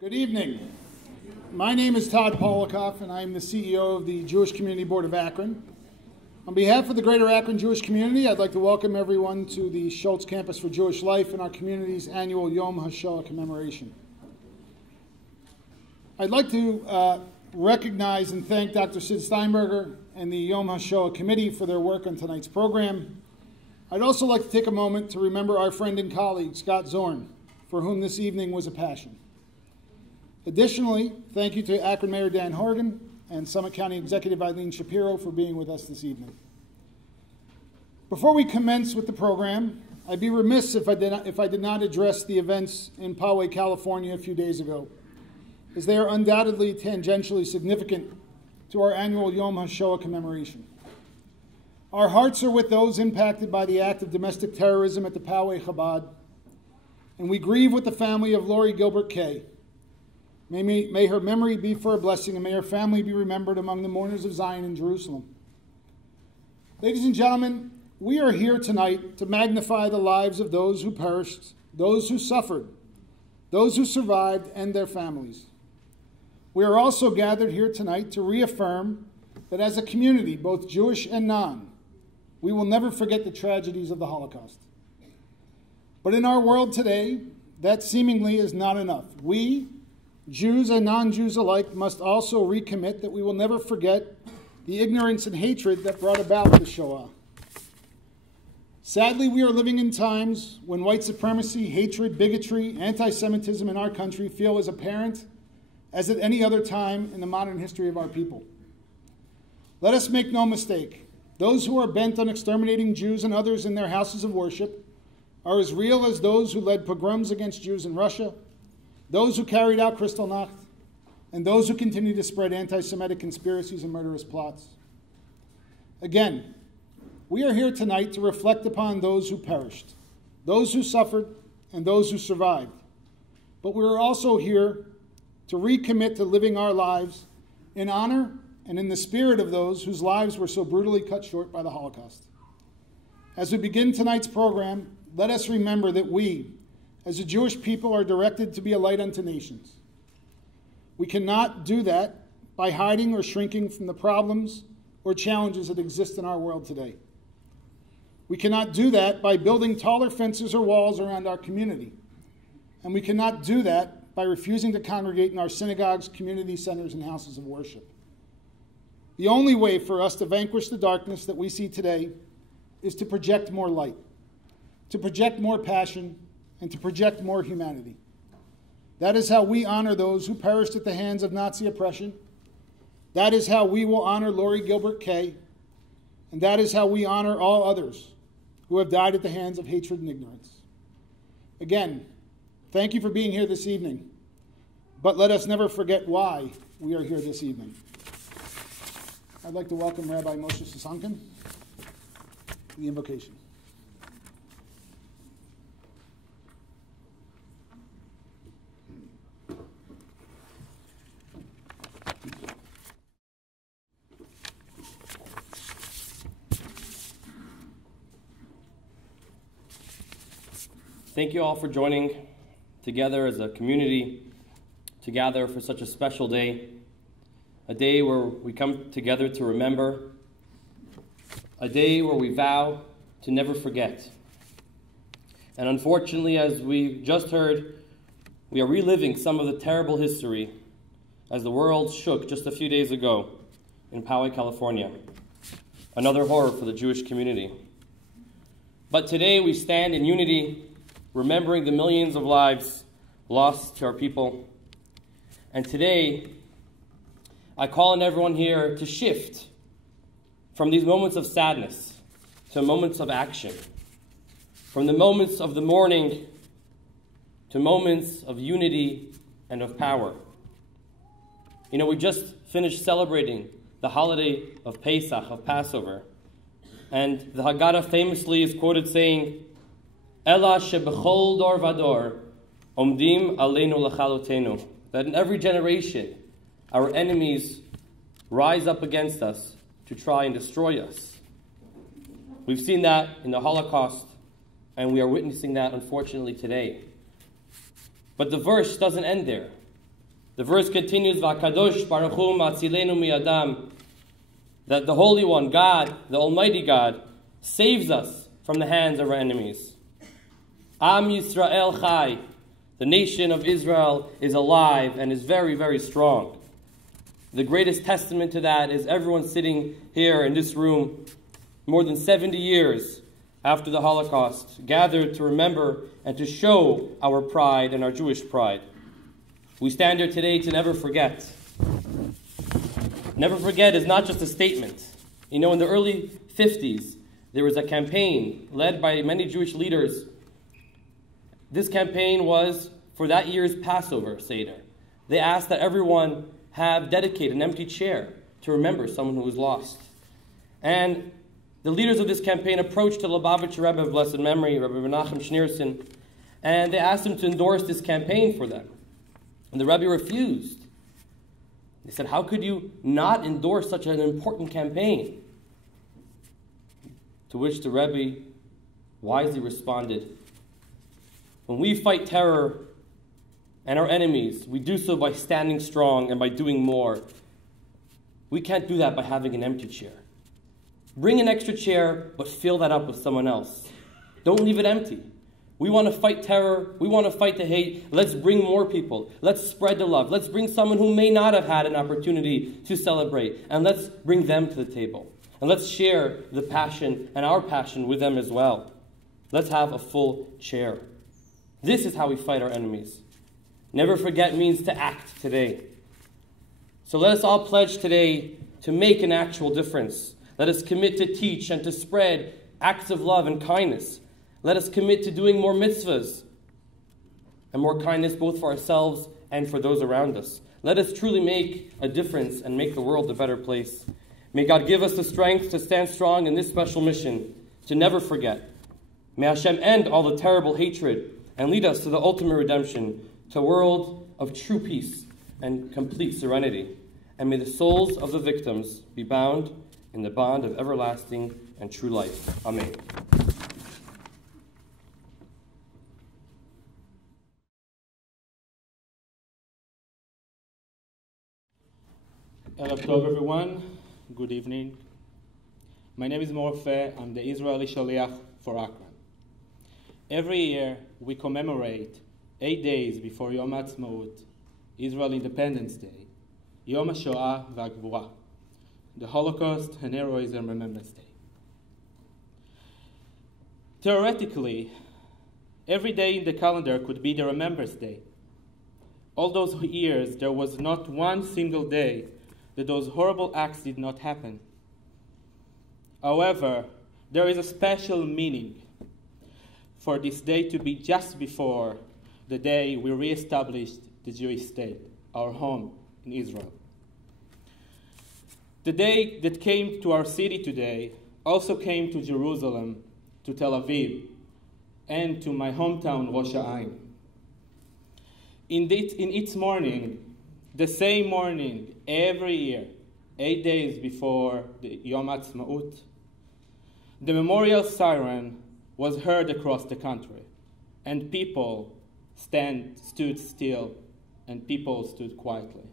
Good evening. My name is Todd Polikoff, and I am the CEO of the Jewish Community Board of Akron. On behalf of the Greater Akron Jewish community, I'd like to welcome everyone to the Schultz Campus for Jewish Life and our community's annual Yom HaShoah commemoration. I'd like to recognize and thank Dr. Sid Steinberger and the Yom HaShoah committee for their work on tonight's program. I'd also like to take a moment to remember our friend and colleague, Scott Zorn, for whom this evening was a passion. Additionally, thank you to Akron Mayor Dan Horgan and Summit County Executive Eileen Shapiro for being with us this evening. Before we commence with the program, I'd be remiss if I did not address the events in Poway, California a few days ago, as they are undoubtedly tangentially significant to our annual Yom HaShoah commemoration. Our hearts are with those impacted by the act of domestic terrorism at the Poway Chabad, and we grieve with the family of Lori Gilbert Kay. May her memory be for a blessing, and may her family be remembered among the mourners of Zion in Jerusalem. Ladies and gentlemen, we are here tonight to magnify the lives of those who perished, those who suffered, those who survived, and their families. We are also gathered here tonight to reaffirm that as a community, both Jewish and non, we will never forget the tragedies of the Holocaust. But in our world today, that seemingly is not enough. We, Jews and non-Jews alike, must also recommit that we will never forget the ignorance and hatred that brought about the Shoah. Sadly, we are living in times when white supremacy, hatred, bigotry, anti-Semitism in our country feel as apparent as at any other time in the modern history of our people. Let us make no mistake. Those who are bent on exterminating Jews and others in their houses of worship are as real as those who led pogroms against Jews in Russia, those who carried out Kristallnacht, and those who continue to spread anti-Semitic conspiracies and murderous plots. Again, we are here tonight to reflect upon those who perished, those who suffered, and those who survived. But we are also here to recommit to living our lives in honor and in the spirit of those whose lives were so brutally cut short by the Holocaust. As we begin tonight's program, let us remember that we, as a Jewish people, are directed to be a light unto nations. We cannot do that by hiding or shrinking from the problems or challenges that exist in our world today. We cannot do that by building taller fences or walls around our community. And we cannot do that by refusing to congregate in our synagogues, community centers, and houses of worship. The only way for us to vanquish the darkness that we see today is to project more light, to project more passion, and to project more humanity. That is how we honor those who perished at the hands of Nazi oppression. That is how we will honor Lori Gilbert Kay. And that is how we honor all others who have died at the hands of hatred and ignorance. Again, thank you for being here this evening. But let us never forget why we are here this evening. I'd like to welcome Rabbi Moshe Sasankin to the invocation. Thank you all for joining together as a community to gather for such a special day, a day where we come together to remember, a day where we vow to never forget. And unfortunately, as we just heard, we are reliving some of the terrible history as the world shook just a few days ago in Poway, California. Another horror for the Jewish community. But today we stand in unity, remembering the millions of lives lost to our people. And today, I call on everyone here to shift from these moments of sadness to moments of action, from the moments of the mourning to moments of unity and of power. You know, we just finished celebrating the holiday of Pesach, of Passover, and the Haggadah famously is quoted saying, Ela shebechol dor vador, omdim aleinu lachalotenu. That in every generation, our enemies rise up against us to try and destroy us. We've seen that in the Holocaust, and we are witnessing that, unfortunately, today. But the verse doesn't end there. The verse continues, V'akadosh Baruch Hu matzilenu miyadam, that the Holy One, God, the Almighty God, saves us from the hands of our enemies. Am Yisrael Chai, the nation of Israel is alive and is very, very strong. The greatest testament to that is everyone sitting here in this room more than 70 years after the Holocaust, gathered to remember and to show our pride and our Jewish pride. We stand here today to never forget. Never forget is not just a statement. You know, in the early 50s, there was a campaign led by many Jewish leaders. This campaign was for that year's Passover Seder. They asked that everyone have dedicated an empty chair to remember someone who was lost. And the leaders of this campaign approached the Lubavitcher Rebbe of blessed memory, Rabbi Menachem Schneerson, and they asked him to endorse this campaign for them. And the Rebbe refused. They said, how could you not endorse such an important campaign? To which the Rebbe wisely responded, when we fight terror and our enemies, we do so by standing strong and by doing more. We can't do that by having an empty chair. Bring an extra chair, but fill that up with someone else. Don't leave it empty. We want to fight terror. We want to fight the hate. Let's bring more people. Let's spread the love. Let's bring someone who may not have had an opportunity to celebrate. And let's bring them to the table. And let's share the passion and our passion with them as well. Let's have a full chair. This is how we fight our enemies. Never forget means to act today. So let us all pledge today to make an actual difference. Let us commit to teach and to spread acts of love and kindness. Let us commit to doing more mitzvahs and more kindness both for ourselves and for those around us. Let us truly make a difference and make the world a better place. May God give us the strength to stand strong in this special mission, to never forget. May Hashem end all the terrible hatred and lead us to the ultimate redemption, to a world of true peace and complete serenity. And may the souls of the victims be bound in the bond of everlasting and true life. Amen. Erev Tov, everyone. Good evening. My name is Morfe. I'm the Israeli Shaliach for Akron. Every year, we commemorate 8 days before Yom HaAtzmaut, Israel Independence Day, Yom HaShoah v'Hagvura, the Holocaust and Heroism Remembrance Day. Theoretically, every day in the calendar could be the Remembrance Day. All those years, there was not one single day that those horrible acts did not happen. However, there is a special meaning for this day to be just before the day we reestablished the Jewish state, our home in Israel. The day that came to our city today also came to Jerusalem, to Tel Aviv, and to my hometown, Rosh Hashanah. In its morning, the same morning, every year, 8 days before the Yom HaAtzmaut, the memorial siren was heard across the country, and people stood still, and people stood quietly.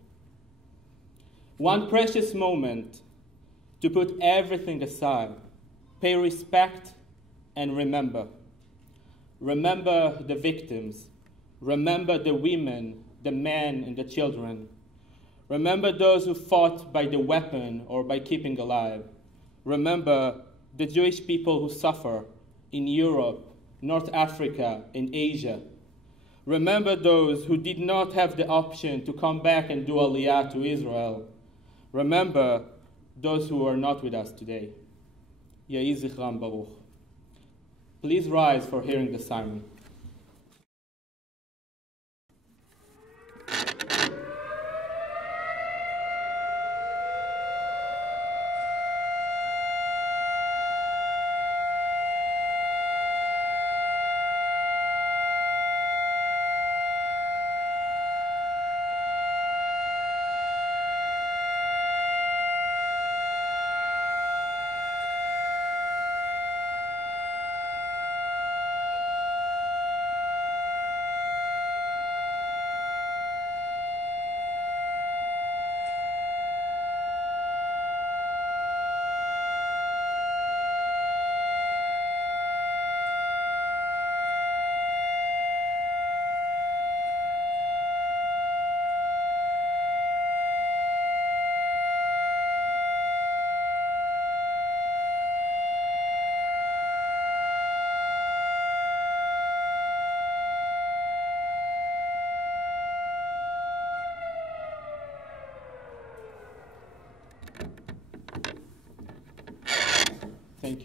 One precious moment to put everything aside, pay respect, and remember. Remember the victims. Remember the women, the men, and the children. Remember those who fought by the weapon or by keeping alive. Remember the Jewish people who suffer in Europe, North Africa, and Asia. Remember those who did not have the option to come back and do Aliyah to Israel. Remember those who are not with us today. Yehi Zichram Baruch. Please rise for hearing the siren.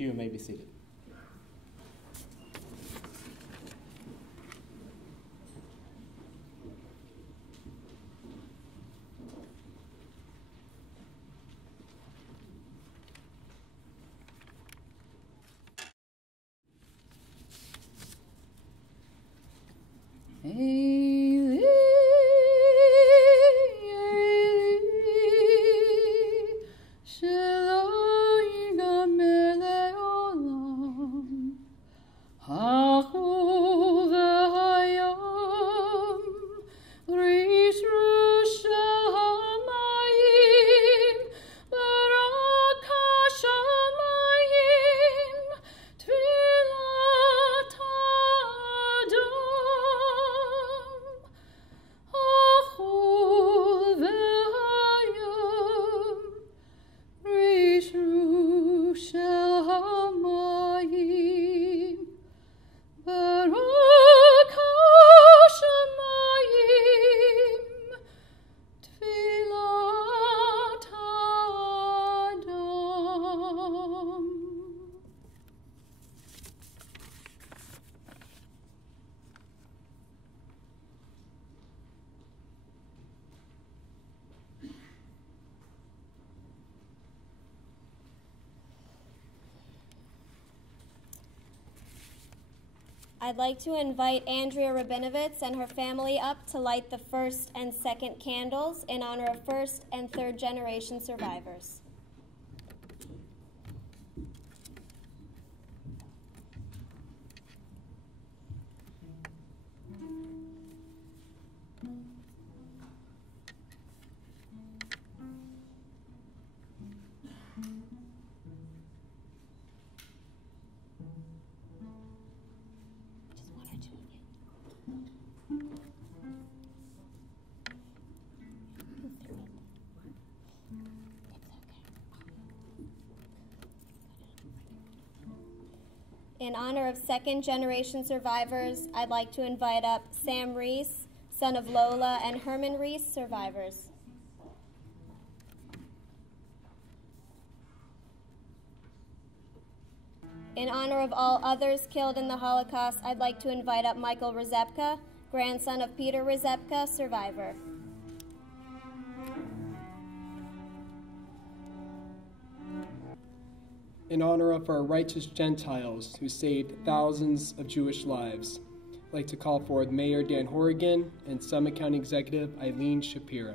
Thank you. You may be seated. I'd like to invite Andrea Rabinovitz and her family up to light the first and second candles in honor of first and third generation survivors. In honor of second-generation survivors, I'd like to invite up Sam Reese, son of Lola and Herman Reese, survivors. In honor of all others killed in the Holocaust, I'd like to invite up Michael Rezepka, grandson of Peter Rezepka, survivor. In honor of our righteous Gentiles who saved thousands of Jewish lives, I'd like to call forward Mayor Dan Horrigan and Summit County Executive Eileen Shapiro.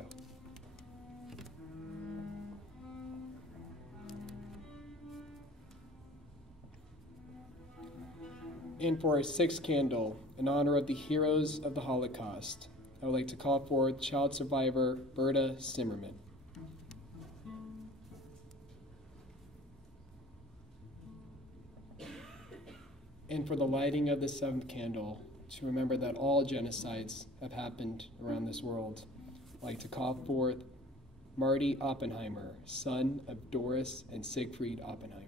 And for our sixth candle, in honor of the heroes of the Holocaust, I would like to call forward child survivor Berta Zimmerman. And for the lighting of the seventh candle, to remember that all genocides have happened around this world, I'd like to call forth Marty Oppenheimer, son of Doris and Siegfried Oppenheimer.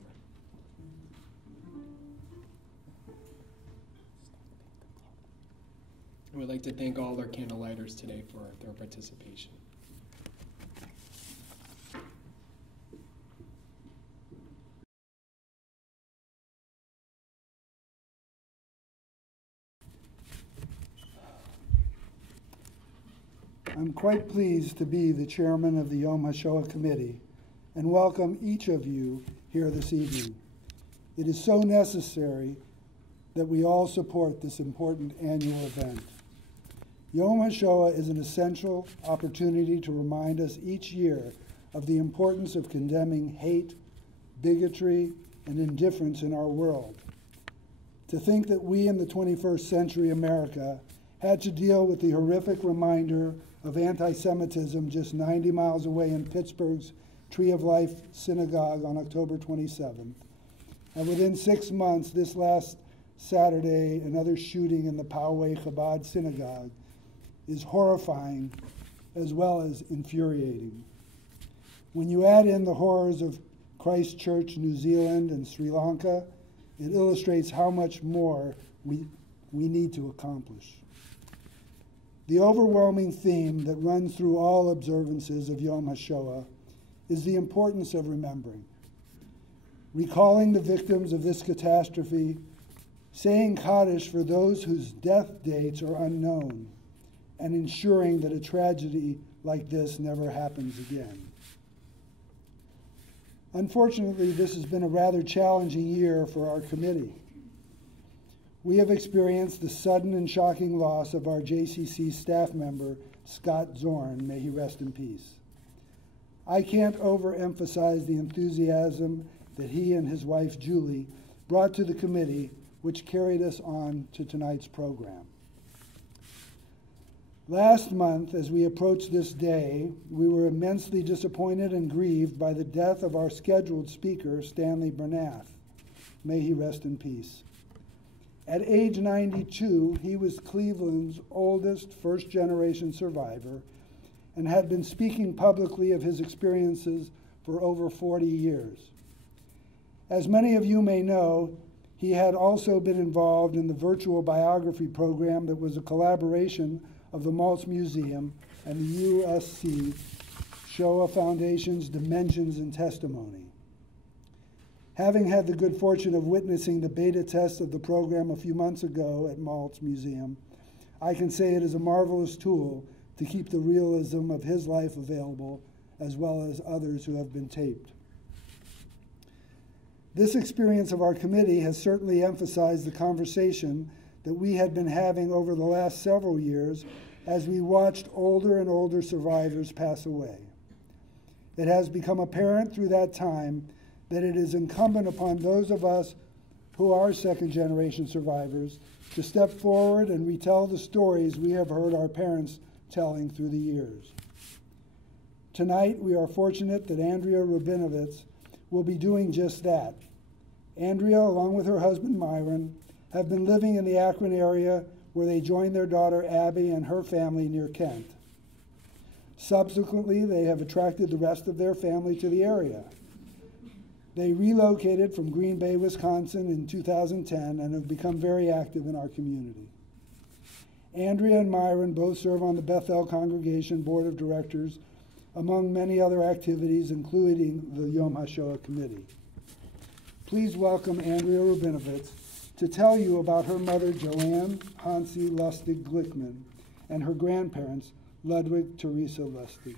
And we'd like to thank all our candle lighters today for their participation. I'm quite pleased to be the chairman of the Yom HaShoah committee and welcome each of you here this evening. It is so necessary that we all support this important annual event. Yom HaShoah is an essential opportunity to remind us each year of the importance of condemning hate, bigotry, and indifference in our world. To think that we in the 21st century America had to deal with the horrific reminder of anti-Semitism just 90 miles away in Pittsburgh's Tree of Life Synagogue on October 27th. And within 6 months, this last Saturday, another shooting in the Poway Chabad Synagogue is horrifying as well as infuriating. When you add in the horrors of Christchurch, New Zealand, and Sri Lanka, it illustrates how much more we need to accomplish. The overwhelming theme that runs through all observances of Yom HaShoah is the importance of remembering. recalling the victims of this catastrophe, saying Kaddish for those whose death dates are unknown, and ensuring that a tragedy like this never happens again. Unfortunately, this has been a rather challenging year for our committee. We have experienced the sudden and shocking loss of our JCC staff member, Scott Zorn, may he rest in peace. I can't overemphasize the enthusiasm that he and his wife, Julie, brought to the committee, which carried us on to tonight's program. Last month, as we approached this day, we were immensely disappointed and grieved by the death of our scheduled speaker, Stanley Bernath. May he rest in peace. At age 92, he was Cleveland's oldest first-generation survivor and had been speaking publicly of his experiences for over 40 years. As many of you may know, he had also been involved in the virtual biography program that was a collaboration of the Maltz Museum and the USC Shoah Foundation's Dimensions in Testimony. Having had the good fortune of witnessing the beta test of the program a few months ago at Maltz Museum, I can say it is a marvelous tool to keep the realism of his life available, as well as others who have been taped. This experience of our committee has certainly emphasized the conversation that we had been having over the last several years as we watched older and older survivors pass away. It has become apparent through that time that it is incumbent upon those of us who are second-generation survivors to step forward and retell the stories we have heard our parents telling through the years. Tonight, we are fortunate that Andrea Rubinovitz will be doing just that. Andrea, along with her husband Myron, have been living in the Akron area where they joined their daughter Abby and her family near Kent. Subsequently, they have attracted the rest of their family to the area. They relocated from Green Bay, Wisconsin in 2010 and have become very active in our community. Andrea and Myron both serve on the Bethel Congregation Board of Directors, among many other activities, including the Yom HaShoah Committee. Please welcome Andrea Rubinovitz to tell you about her mother, Joanne Hansi Lustig Glickman, and her grandparents, Ludwig Teresa Lustig.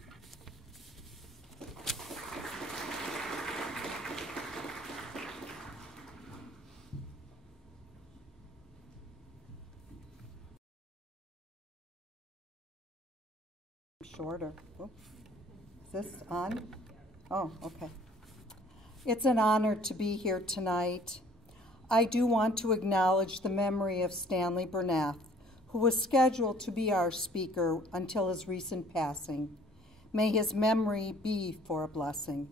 Shorter. Oops. Is this on? Oh, okay. It's an honor to be here tonight. I do want to acknowledge the memory of Stanley Bernath, who was scheduled to be our speaker until his recent passing. May his memory be for a blessing.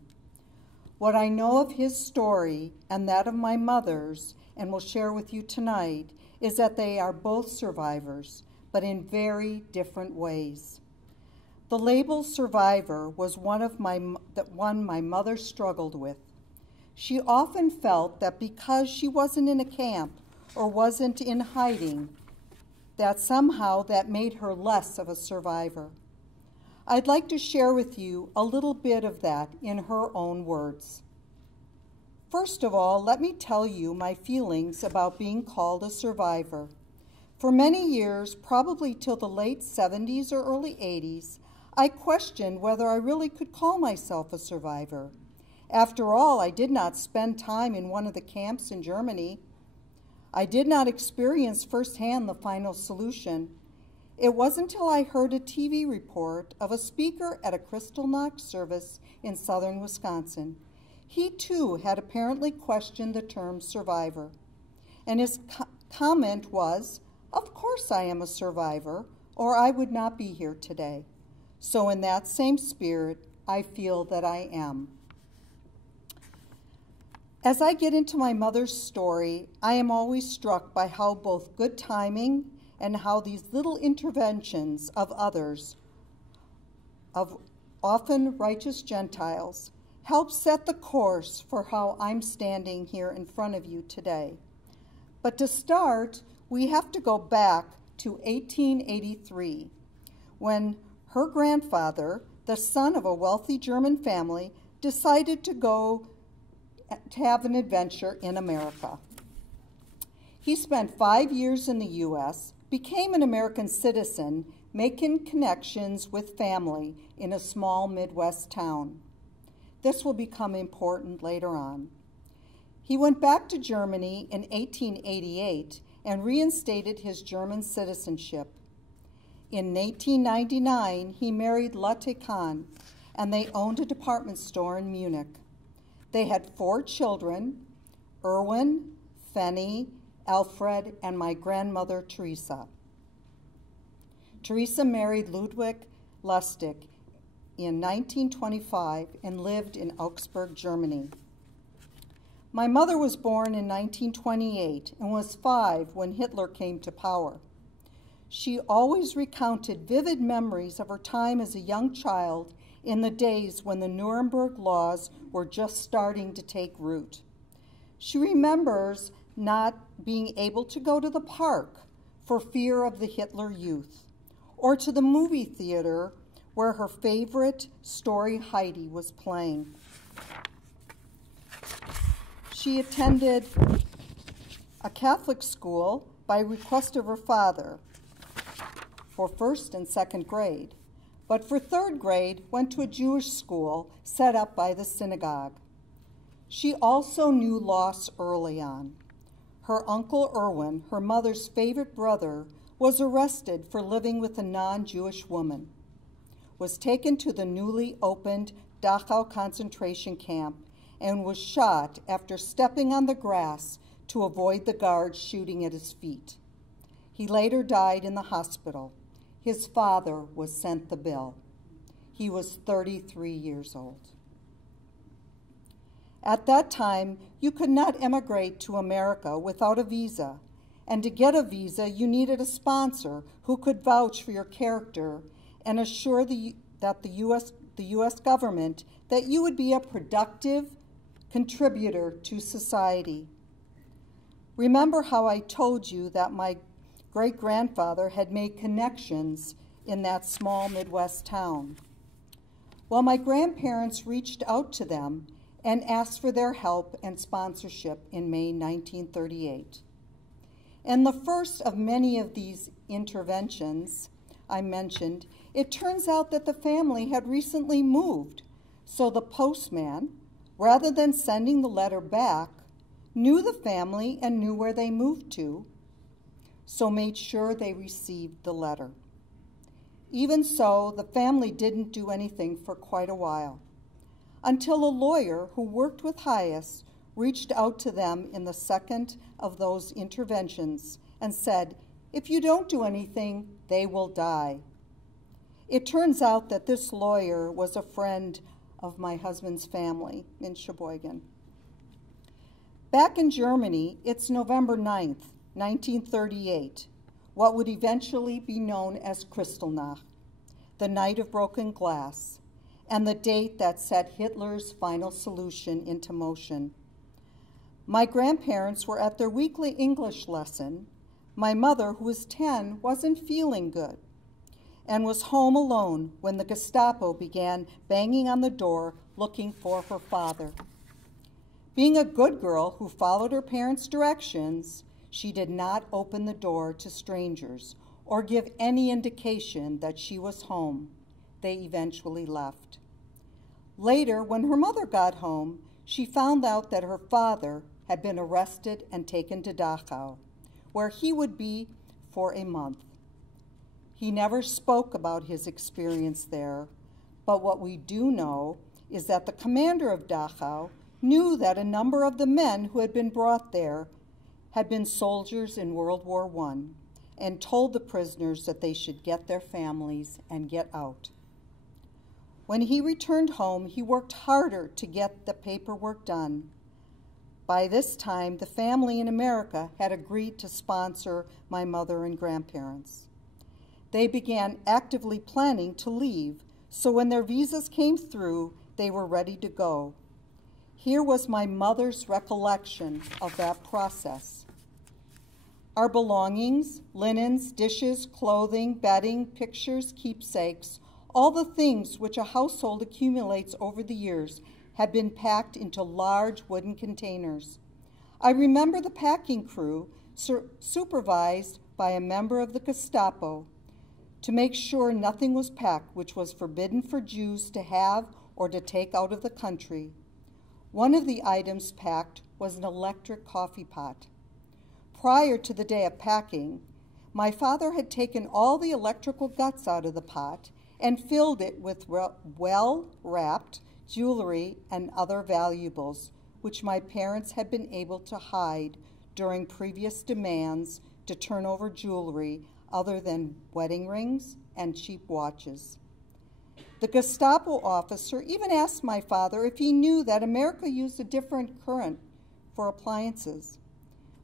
What I know of his story and that of my mother's, and will share with you tonight, is that they are both survivors, but in very different ways. The label survivor was one my mother struggled with. She often felt that because she wasn't in a camp or wasn't in hiding, that somehow that made her less of a survivor. I'd like to share with you a little bit of that in her own words. First of all, let me tell you my feelings about being called a survivor. For many years, probably till the late 70s or early 80s, I questioned whether I really could call myself a survivor. After all, I did not spend time in one of the camps in Germany. I did not experience firsthand the final solution. It wasn't until I heard a TV report of a speaker at a Kristallnacht service in southern Wisconsin. He too had apparently questioned the term survivor. And his comment was, "Of course I am a survivor, or I would not be here today." So in that same spirit, I feel that I am. As I get into my mother's story, I am always struck by how both good timing and how these little interventions of others, of often righteous Gentiles, help set the course for how I'm standing here in front of you today. But to start, we have to go back to 1883, when her grandfather, the son of a wealthy German family, decided to go have an adventure in America. He spent 5 years in the U.S., became an American citizen, making connections with family in a small Midwest town. This will become important later on. He went back to Germany in 1888 and reinstated his German citizenship. In 1899, he married Lotte Kahn, and they owned a department store in Munich. They had 4 children, Erwin, Fanny, Alfred, and my grandmother, Teresa. Teresa married Ludwig Lustig in 1925 and lived in Augsburg, Germany. My mother was born in 1928 and was 5 when Hitler came to power. She always recounted vivid memories of her time as a young child in the days when the Nuremberg laws were just starting to take root. She remembers not being able to go to the park for fear of the Hitler Youth, or to the movie theater where her favorite story Heidi was playing. She attended a Catholic school by request of her father for 1st and 2nd grade, but for 3rd grade went to a Jewish school set up by the synagogue. She also knew loss early on. Her uncle Erwin, her mother's favorite brother, was arrested for living with a non-Jewish woman, was taken to the newly opened Dachau concentration camp, and was shot after stepping on the grass to avoid the guards shooting at his feet. He later died in the hospital. His father was sent the bill. He was 33 years old. At that time, you could not emigrate to America without a visa, and to get a visa, you needed a sponsor who could vouch for your character and assure the U.S. government that you would be a productive contributor to society. Remember how I told you that my great-grandfather had made connections in that small Midwest town? Well, my grandparents reached out to them and asked for their help and sponsorship in May 1938. And the first of many of these interventions I mentioned, it turns out that the family had recently moved, so the postman, rather than sending the letter back, knew the family and knew where they moved to, so made sure they received the letter. Even so, the family didn't do anything for quite a while, until a lawyer who worked with Hayes reached out to them in the second of those interventions and said, "If you don't do anything, they will die." It turns out that this lawyer was a friend of my husband's family in Sheboygan. Back in Germany, it's November 9th, 1938, what would eventually be known as Kristallnacht, the night of broken glass, and the date that set Hitler's final solution into motion. My grandparents were at their weekly English lesson. My mother, who was 10, wasn't feeling good and was home alone when the Gestapo began banging on the door looking for her father. Being a good girl who followed her parents' directions, she did not open the door to strangers or give any indication that she was home. They eventually left. Later, when her mother got home, she found out that her father had been arrested and taken to Dachau, where he would be for a month. He never spoke about his experience there, but what we do know is that the commander of Dachau knew that a number of the men who had been brought there had been soldiers in World War I and told the prisoners that they should get their families and get out. When he returned home, he worked harder to get the paperwork done. By this time, the family in America had agreed to sponsor my mother and grandparents. They began actively planning to leave, so when their visas came through, they were ready to go. Here was my mother's recollection of that process. Our belongings, linens, dishes, clothing, bedding, pictures, keepsakes, all the things which a household accumulates over the years, had been packed into large wooden containers. I remember the packing crew, supervised by a member of the Gestapo, to make sure nothing was packed which was forbidden for Jews to have or to take out of the country. One of the items packed was an electric coffee pot. Prior to the day of packing, my father had taken all the electrical guts out of the pot and filled it with well-wrapped jewelry and other valuables, which my parents had been able to hide during previous demands to turn over jewelry other than wedding rings and cheap watches. The Gestapo officer even asked my father if he knew that America used a different current for appliances.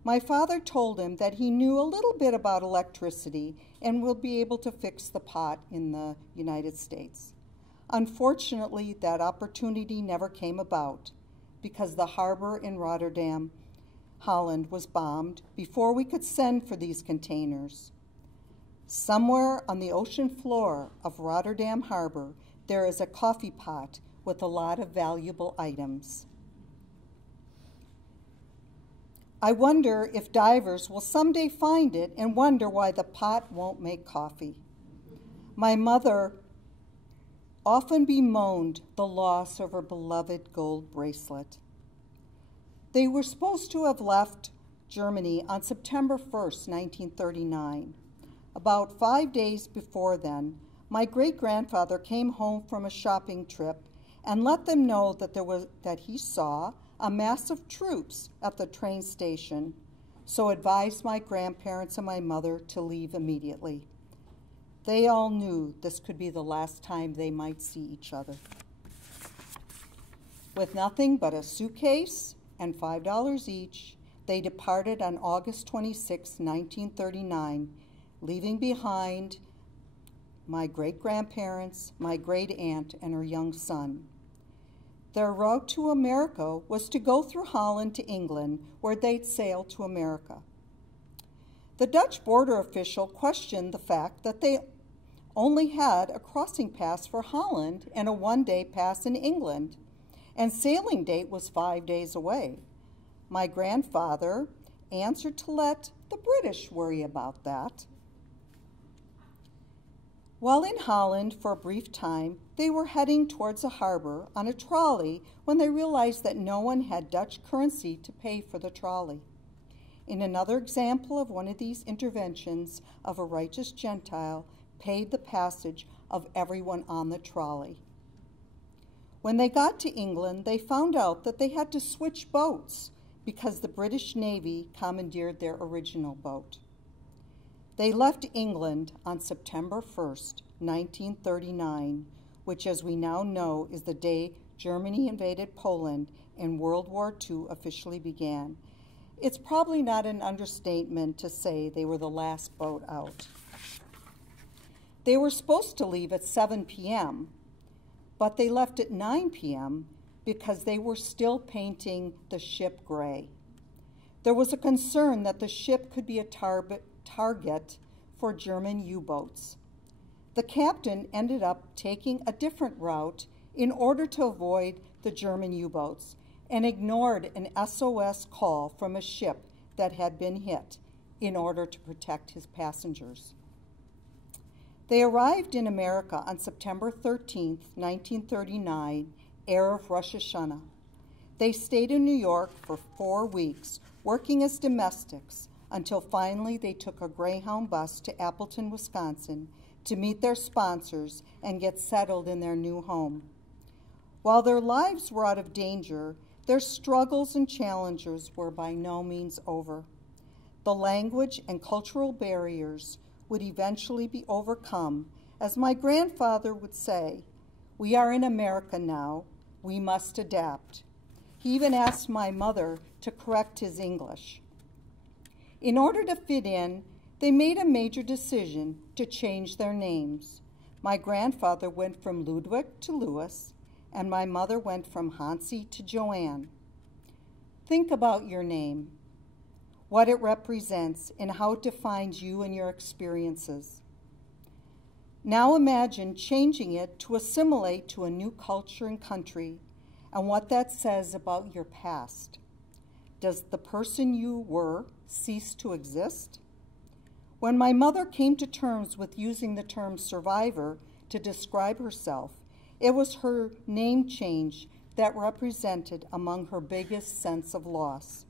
My father told him that he knew a little bit about electricity and will be able to fix the pot in the United States. Unfortunately, that opportunity never came about because the harbor in Rotterdam, Holland, was bombed before we could send for these containers. Somewhere on the ocean floor of Rotterdam Harbor, there is a coffee pot with a lot of valuable items. I wonder if divers will someday find it and wonder why the pot won't make coffee. My mother often bemoaned the loss of her beloved gold bracelet. They were supposed to have left Germany on September 1st, 1939. About 5 days before then, my great-grandfather came home from a shopping trip and let them know that he saw a mass of troops at the train station, so advised my grandparents and my mother to leave immediately. They all knew this could be the last time they might see each other. With nothing but a suitcase and $5 each, they departed on August 26, 1939, leaving behind my great-grandparents, my great-aunt, and her young son. Their route to America was to go through Holland to England, where they'd sail to America. The Dutch border official questioned the fact that they only had a crossing pass for Holland and a one-day pass in England, and sailing date was 5 days away. My grandfather answered to let the British worry about that. While in Holland for a brief time, they were heading towards a harbor on a trolley when they realized that no one had Dutch currency to pay for the trolley. In another example of one of these interventions of a righteous Gentile paid the passage of everyone on the trolley. When they got to England, they found out that they had to switch boats because the British Navy commandeered their original boat. They left England on September 1st, 1939, which, as we now know, is the day Germany invaded Poland and World War II officially began. It's probably not an understatement to say they were the last boat out. They were supposed to leave at 7 p.m., but they left at 9 p.m. because they were still painting the ship gray. There was a concern that the ship could be a target for German U-boats. The captain ended up taking a different route in order to avoid the German U-boats and ignored an SOS call from a ship that had been hit in order to protect his passengers. They arrived in America on September 13, 1939, Erev Rosh Hashanah. They stayed in New York for 4 weeks, working as domestics, until finally they took a Greyhound bus to Appleton, Wisconsin, to meet their sponsors and get settled in their new home. While their lives were out of danger, their struggles and challenges were by no means over. The language and cultural barriers would eventually be overcome. As my grandfather would say, "We are in America now, we must adapt." He even asked my mother to correct his English. In order to fit in, they made a major decision to change their names. My grandfather went from Ludwig to Louis, and my mother went from Hansi to Joanne. Think about your name, what it represents, and how it defines you and your experiences. Now imagine changing it to assimilate to a new culture and country, and what that says about your past. Does the person you were cease to exist? When my mother came to terms with using the term survivor to describe herself, it was her name change that represented among her biggest sense of loss.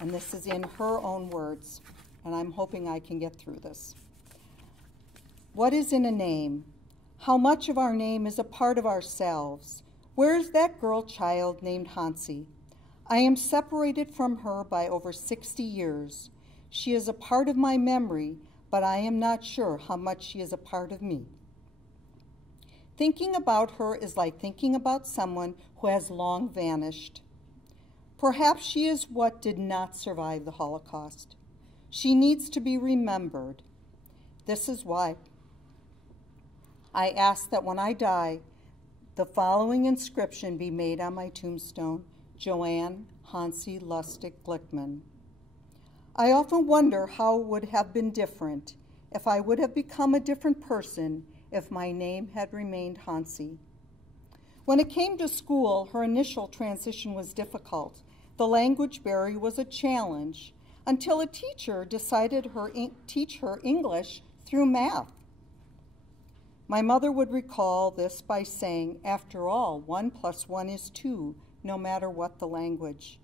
And this is in her own words, and I'm hoping I can get through this. What is in a name? How much of our name is a part of ourselves? Where's that girl child named Hansi? I am separated from her by over 60 years. She is a part of my memory, but I am not sure how much she is a part of me. Thinking about her is like thinking about someone who has long vanished. Perhaps she is what did not survive the Holocaust. She needs to be remembered. This is why I ask that when I die, the following inscription be made on my tombstone: Joanne Hansi Lustig Glickman. I often wonder how it would have been different, if I would have become a different person if my name had remained Hansi. When it came to school, her initial transition was difficult. The language barrier was a challenge until a teacher decided to teach her English through math. My mother would recall this by saying, after all, 1 + 1 is 2, no matter what the language.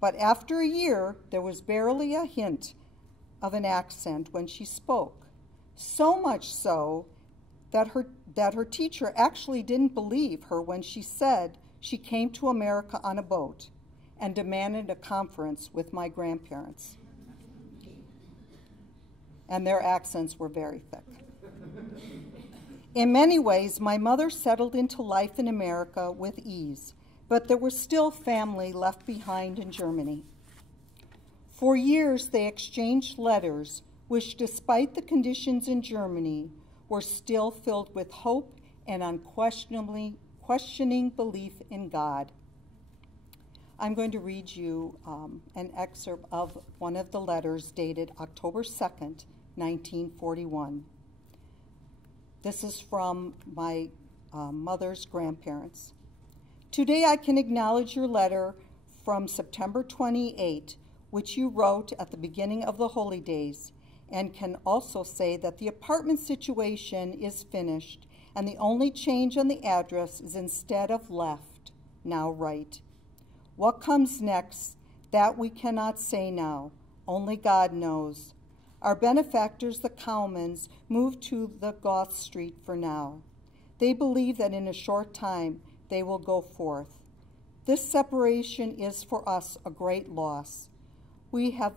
But after a year, there was barely a hint of an accent when she spoke, so much so that her teacher actually didn't believe her when she said she came to America on a boat and demanded a conference with my grandparents. And their accents were very thick. In many ways, my mother settled into life in America with ease, but there was still family left behind in Germany. For years, they exchanged letters, which, despite the conditions in Germany, were still filled with hope and unquestionably questioning belief in God. I'm going to read you an excerpt of one of the letters dated October 2nd, 1941. This is from my mother's grandparents. Today I can acknowledge your letter from September 28, which you wrote at the beginning of the holy days, and can also say that the apartment situation is finished, and the only change on the address is instead of left, now right. What comes next, that we cannot say now. Only God knows. Our benefactors, the Cowmans, moved to the Goth Street for now. They believe that in a short time they will go forth. This separation is for us a great loss. We have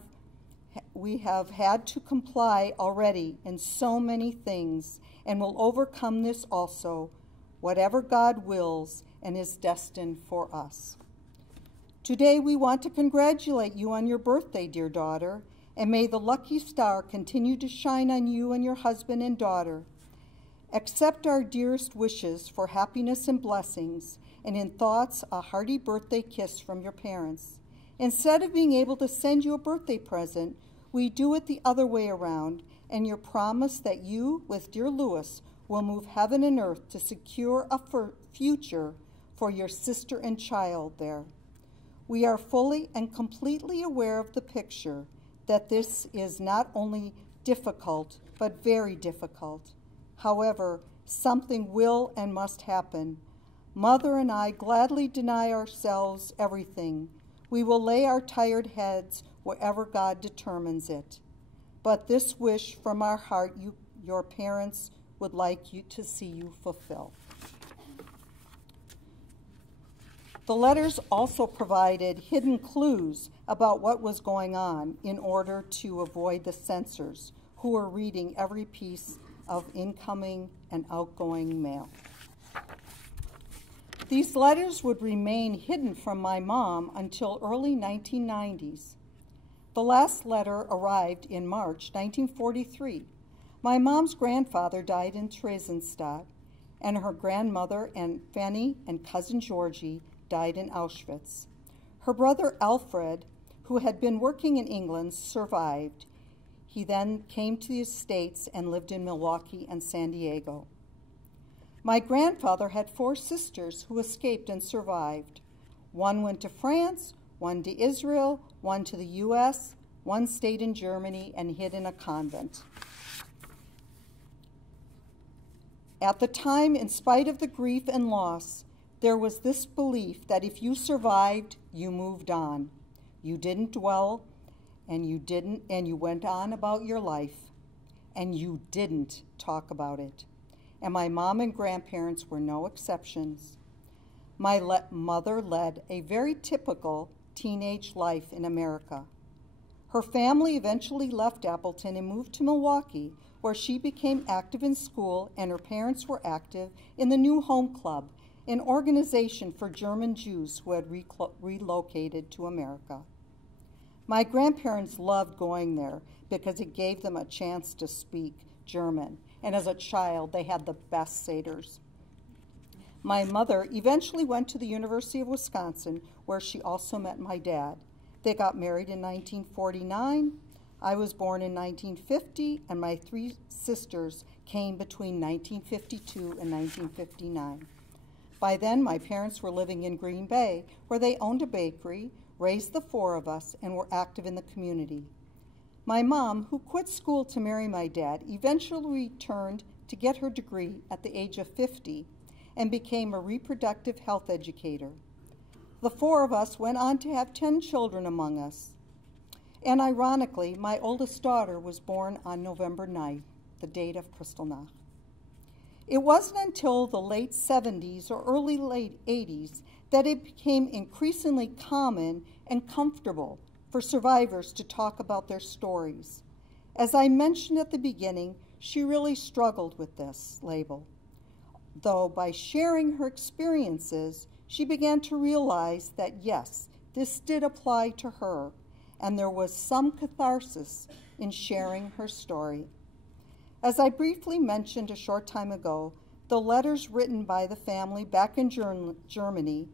had to comply already in so many things, and will overcome this also, whatever God wills and is destined for us. Today we want to congratulate you on your birthday, dear daughter, and may the lucky star continue to shine on you and your husband and daughter. Accept our dearest wishes for happiness and blessings, and in thoughts, a hearty birthday kiss from your parents. Instead of being able to send you a birthday present, we do it the other way around, and your promise that you, with dear Louis, will move heaven and earth to secure a future for your sister and child there. We are fully and completely aware of the picture that this is not only difficult, but very difficult. However, something will and must happen. Mother and I gladly deny ourselves everything. We will lay our tired heads wherever God determines it. But this wish from our heart, your parents would like you to see you fulfill. The letters also provided hidden clues about what was going on in order to avoid the censors who were reading every piece of incoming and outgoing mail. These letters would remain hidden from my mom until early 1990s. The last letter arrived in March 1943. My mom's grandfather died in Theresienstadt, and her grandmother and Fanny and cousin Georgie died in Auschwitz. Her brother Alfred, who had been working in England, survived. He then came to the States and lived in Milwaukee and San Diego. My grandfather had 4 sisters who escaped and survived. One went to France, one to Israel, one to the U.S., one stayed in Germany and hid in a convent. At the time, in spite of the grief and loss, there was this belief that if you survived, you moved on. You didn't dwell, and you went on about your life, and you didn't talk about it. And my mom and grandparents were no exceptions. My mother led a very typical teenage life in America. Her family eventually left Appleton and moved to Milwaukee, where she became active in school, and her parents were active in the New Home Club, an organization for German Jews who had relocated to America. My grandparents loved going there because it gave them a chance to speak German, and as a child, they had the best seders. My mother eventually went to the University of Wisconsin, where she also met my dad. They got married in 1949. I was born in 1950, and my 3 sisters came between 1952 and 1959. By then, my parents were living in Green Bay, where they owned a bakery, raised the 4 of us, and were active in the community. My mom, who quit school to marry my dad, eventually returned to get her degree at the age of 50 and became a reproductive health educator. The 4 of us went on to have 10 children among us. And ironically, my oldest daughter was born on November 9th, the date of Kristallnacht. It wasn't until the late 70s or early late 80s that it became increasingly common and comfortable for survivors to talk about their stories. As I mentioned at the beginning, she really struggled with this label. Though by sharing her experiences, she began to realize that yes, this did apply to her, and there was some catharsis in sharing her story. As I briefly mentioned a short time ago, the letters written by the family back in Germany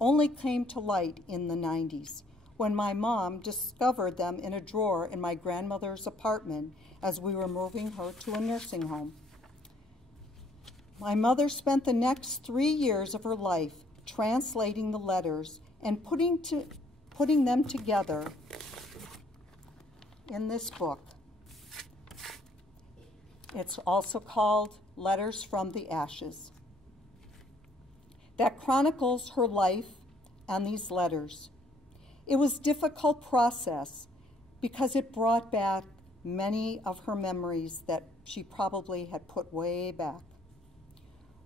only came to light in the 90s, when my mom discovered them in a drawer in my grandmother's apartment as we were moving her to a nursing home. My mother spent the next 3 years of her life translating the letters and putting them together in this book. It's also called Letters from the Ashes, that chronicles her life and these letters. It was a difficult process because it brought back many of her memories that she probably had put way back.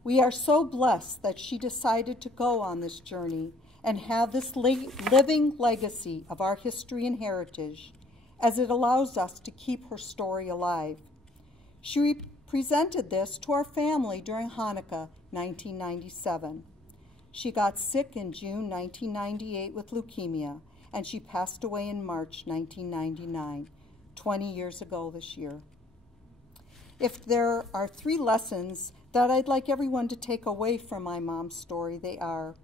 We are so blessed that she decided to go on this journey and have this living legacy of our history and heritage, as it allows us to keep her story alive. She presented this to our family during Hanukkah 1997. She got sick in June 1998 with leukemia, and she passed away in March 1999, 20 years ago this year. If there are 3 lessons that I'd like everyone to take away from my mom's story, they are: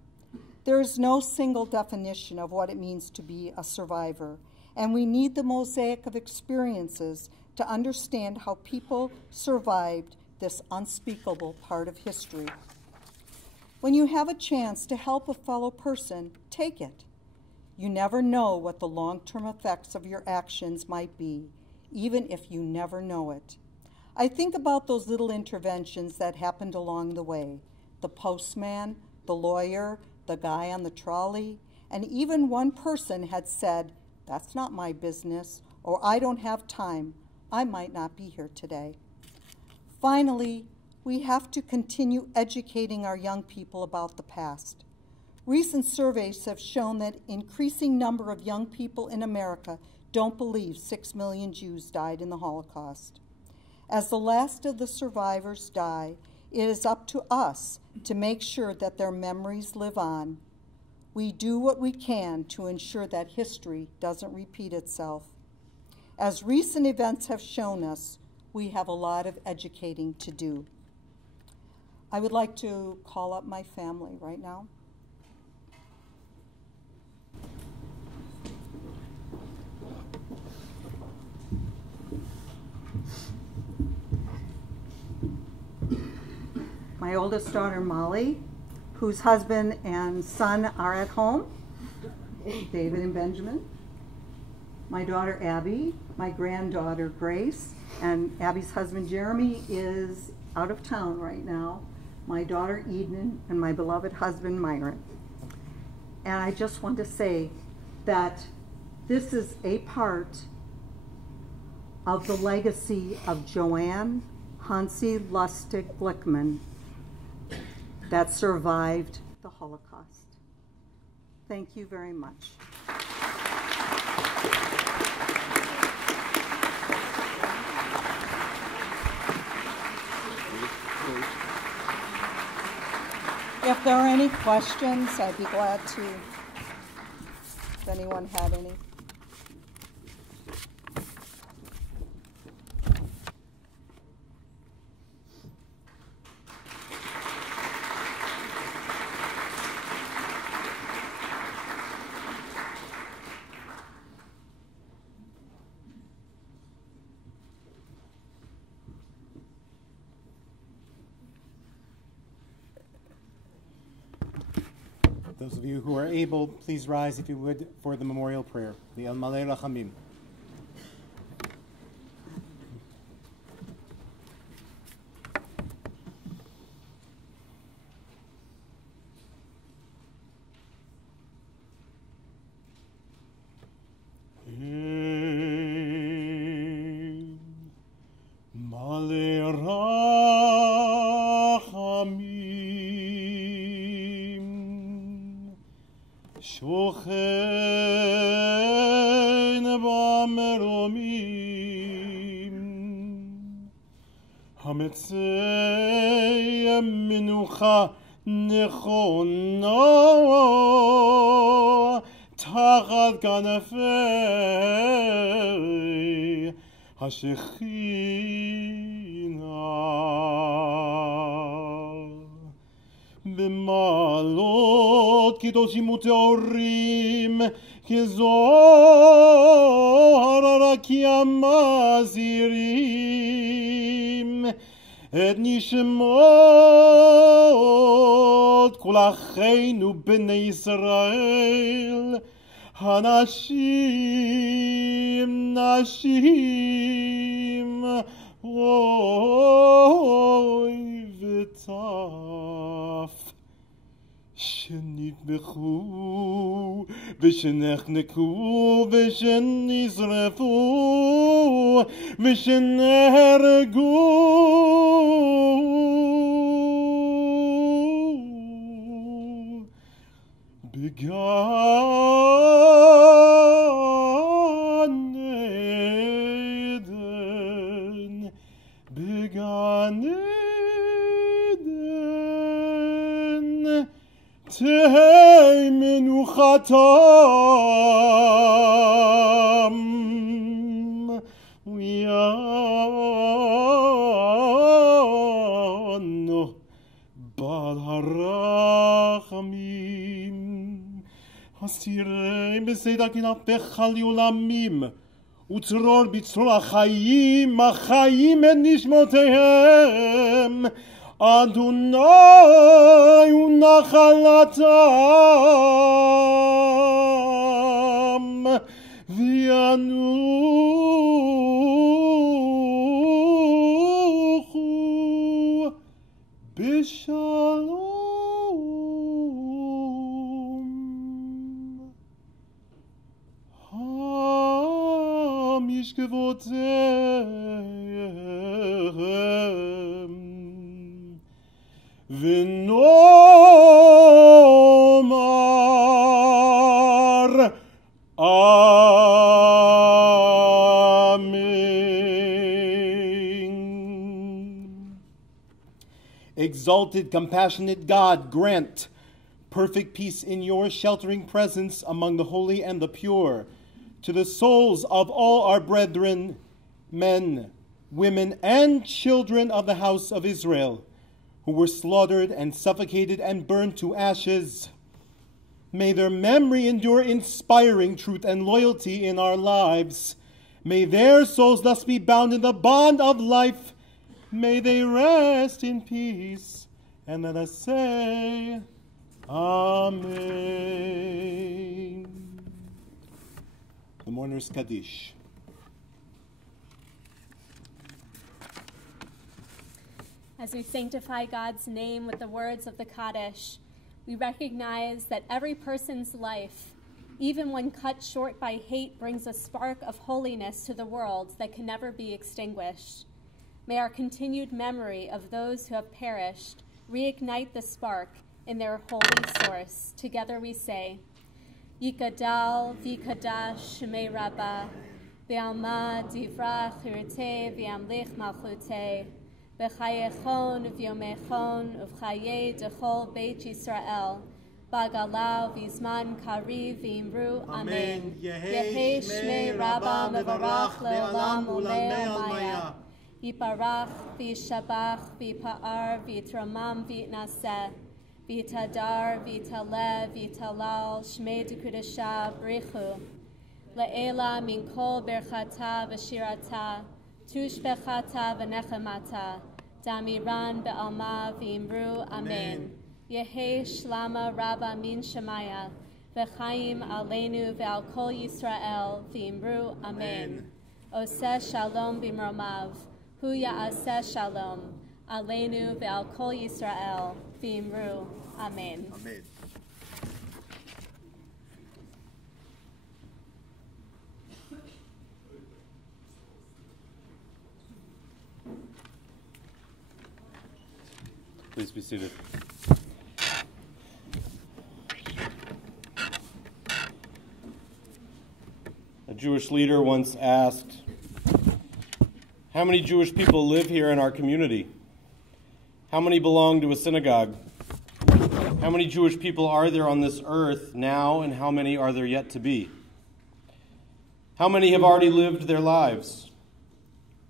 there is no single definition of what it means to be a survivor, and we need the mosaic of experiences to understand how people survived this unspeakable part of history. When you have a chance to help a fellow person, take it. You never know what the long-term effects of your actions might be, even if you never know it. I think about those little interventions that happened along the way: the postman, the lawyer, the guy on the trolley, and even one person had said, "That's not my business," or "I don't have time. I might not be here today." Finally, we have to continue educating our young people about the past. Recent surveys have shown that an increasing number of young people in America don't believe 6 million Jews died in the Holocaust. As the last of the survivors die, it is up to us to make sure that their memories live on. We do what we can to ensure that history doesn't repeat itself. As recent events have shown us, we have a lot of educating to do. I would like to call up my family right now. my oldest daughter Molly, whose husband and son are at home, David and Benjamin, my daughter Abby, my granddaughter Grace, and Abby's husband Jeremy is out of town right now, my daughter Eden, and my beloved husband Myron. And I just want to say that this is a part of the legacy of Joanne Hansi Lustig Glickman that survived the Holocaust. Thank you very much. If there are any questions, I'd be glad to, if anyone had any. Those of you who are able, please rise, if you would, for the memorial prayer, the El Malei Rachamim. נכונה תחת כנפי השכינה במעלות קדושים וטהורים כזוהר הרקיע מזהירים את נשמות כל אחינו בני ישראל, הנשים, נשים, אוי וטף, שנטבחו ושנחנקו ושנשרפו ושנהרגו בגן עדן, בגן עדן, תהי מנוחתם ויענו בעל הרחמים הסירי בסדר כנפיך לעולמים וצרור בצרור החיים, החיים את נשמותיהם אדוני ונחלתם וינוחו בשלום. משכבותיהם ונאמר Amen. Exalted, compassionate God, grant perfect peace in your sheltering presence among the holy and the pure, to the souls of all our brethren, men, women, and children of the house of Israel, who were slaughtered and suffocated and burned to ashes. May their memory endure inspiring truth and loyalty in our lives. May their souls thus be bound in the bond of life. May they rest in peace And let us say, Amen. The mourner's Kaddish. As we sanctify God's name with the words of the Kaddish, we recognize that every person's life, even when cut short by hate, brings a spark of holiness to the world that can never be extinguished. May our continued memory of those who have perished reignite the spark in their holy source. Together we say, Yikadal v'yikadash shemei Rabbah, v'alma divrach hirteh v'yamlich malchuteh, v'chayechon v'yomechon uv'chaye dechol Beit Yisrael, Bagalau v'zman kariv v'imru Amen. Yehei shmei Rabbah mevarach le'olam u'le'omaya. Yiparach v'yishabach v'yipa'ar v'yitramam v'yitnaseh. V'yitadar v'yitaleh v'yitalal shmei dekudesha brichu. Le'ela min kol berchata v'shirata. Tushbechata v'nechemata. Damiran be'alma v'imru Amen. Yehei shlama Rabba min Shemaya. V'chaim aleinu ve'al kol Yisrael v'imru Amen. Oseh shalom b'mromav. Hu ya'aseh shalom. Aleinu ve'al kol Yisrael v'imru Amen. Amen. Please be seated. A Jewish leader once asked, "How many Jewish people live here in our community? How many belong to a synagogue? How many Jewish people are there on this earth now, and how many are there yet to be? How many have already lived their lives?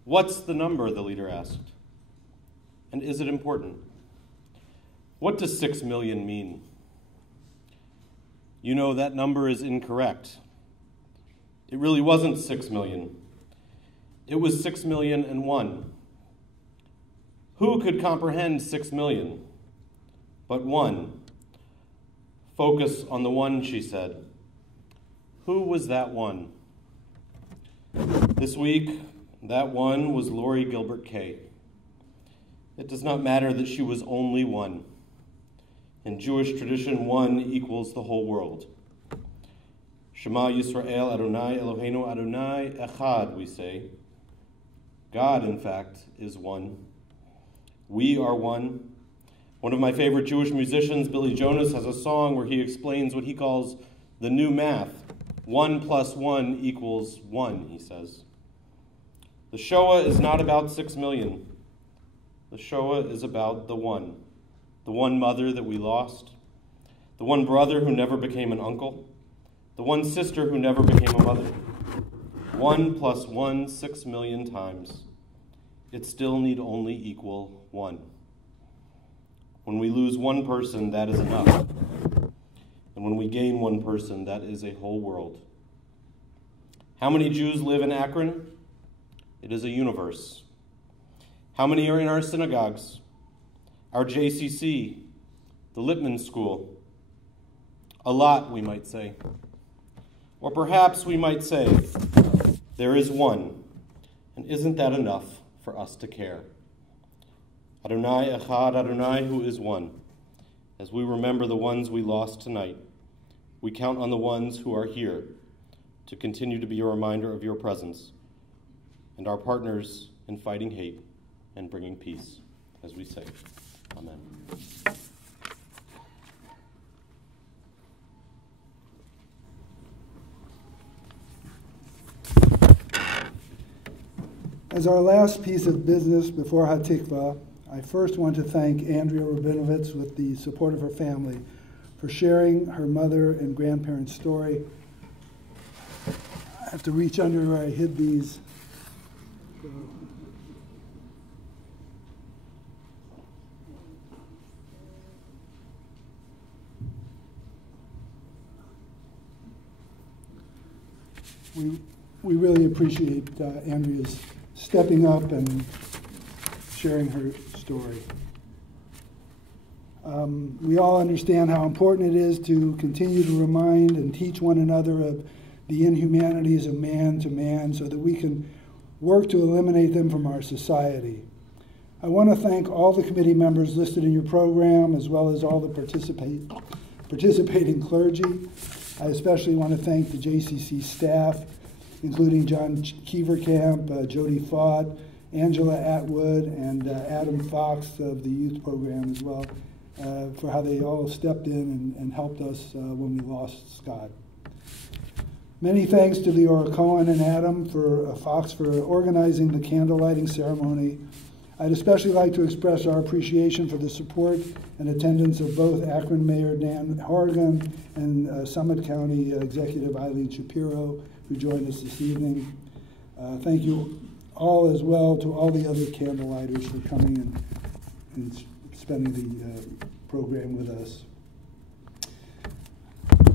What's the number?" the leader asked. "And is it important? What does 6 million mean?" You know that number is incorrect. It really wasn't 6 million. It was 6,000,001. Who could comprehend 6 million? But one. Focus on the one, she said. Who was that one? This week, that one was Lori Gilbert Kay. It does not matter that she was only one. In Jewish tradition, one equals the whole world. Shema Yisrael Adonai Eloheinu Adonai Echad, we say. God, in fact, is one. We are one. One of my favorite Jewish musicians, Billy Jonas, has a song where he explains what he calls the new math. 1 + 1 equals 1, he says. The Shoah is not about 6 million. The Shoah is about the one mother that we lost, the one brother who never became an uncle, the one sister who never became a mother. 1 + 1, 6 million times. It still need only equal 1. When we lose one person, that is enough. And when we gain one person, that is a whole world. How many Jews live in Akron? It is a universe. How many are in our synagogues? Our JCC, the Lippman School? A lot, we might say. Or perhaps we might say, there is one, and isn't that enough for us to care? Adonai Echad, Adonai, who is one. As we remember the ones we lost tonight, we count on the ones who are here to continue to be a reminder of your presence and our partners in fighting hate and bringing peace, as we say, Amen. As our last piece of business before Hatikvah, I first want to thank Andrea Rabinovitz, with the support of her family, for sharing her mother and grandparents' story. I have to reach under where I hid these. We really appreciate Andrea's stepping up and sharing her story. We all understand how important it is to continue to remind and teach one another of the inhumanities of man to man so that we can work to eliminate them from our society. I want to thank all the committee members listed in your program, as well as all the participating clergy. I especially want to thank the JCC staff, including John Kieverkamp, Jody Fott, Angela Atwood, and Adam Fox of the youth program as well, for how they all stepped in and helped us when we lost Scott. Many thanks to Leora Cohen and Adam Fox for organizing the candle lighting ceremony. I'd especially like to express our appreciation for the support and attendance of both Akron Mayor Dan Horrigan and Summit County Executive Eileen Shapiro, who joined us this evening. Thank you all as well to all the other candle lighters for coming and spending the program with us.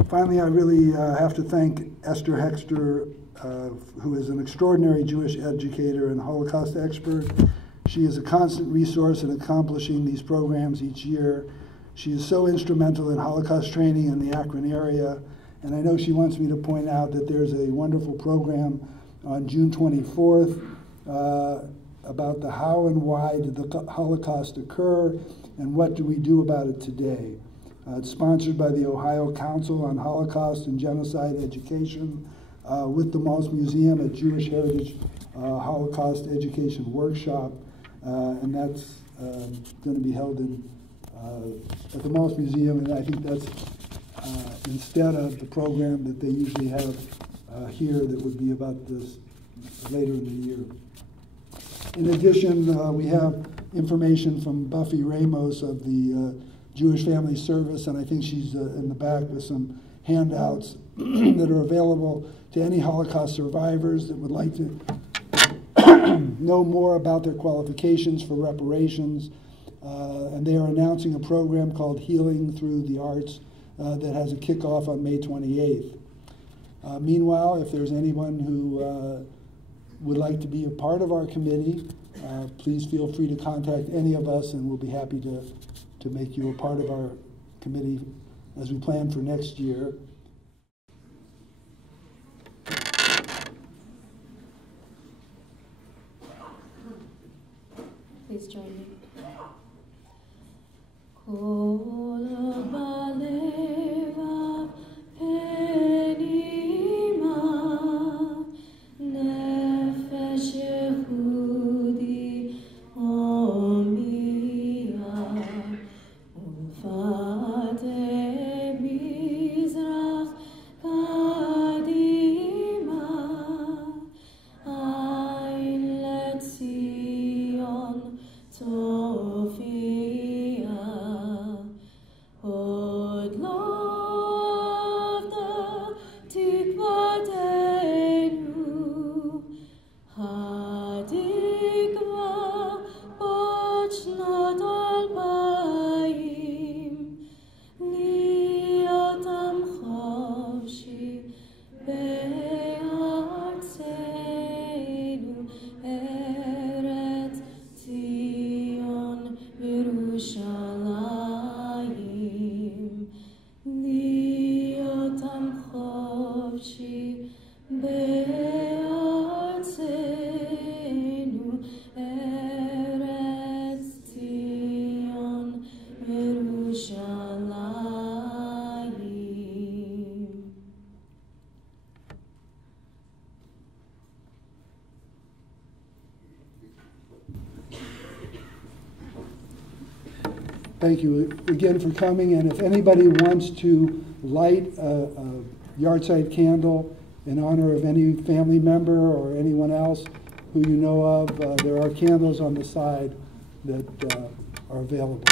Finally, I really have to thank Esther Hexter, who is an extraordinary Jewish educator and Holocaust expert. She is a constant resource in accomplishing these programs each year. She is so instrumental in Holocaust training in the Akron area, and I know she wants me to point out that there's a wonderful program on June 24th about the how and why did the Holocaust occur and what do we do about it today. It's sponsored by the Ohio Council on Holocaust and Genocide Education with the Maltz Museum at Jewish Heritage Holocaust Education Workshop, and that's going to be held at the Maltz Museum, and I think that's instead of the program that they usually have here that would be about this later in the year. In addition, we have information from Buffy Ramos of the Jewish Family Service, and I think she's in the back with some handouts that are available to any Holocaust survivors that would like to know more about their qualifications for reparations. And they are announcing a program called Healing Through the Arts that has a kickoff on May 28th. Meanwhile, if there's anyone who would like to be a part of our committee, please feel free to contact any of us, and we'll be happy to make you a part of our committee as we plan for next year. Please join me. Thank you again for coming, and if anybody wants to light a yahrzeit candle in honor of any family member or anyone else who you know of, there are candles on the side that are available.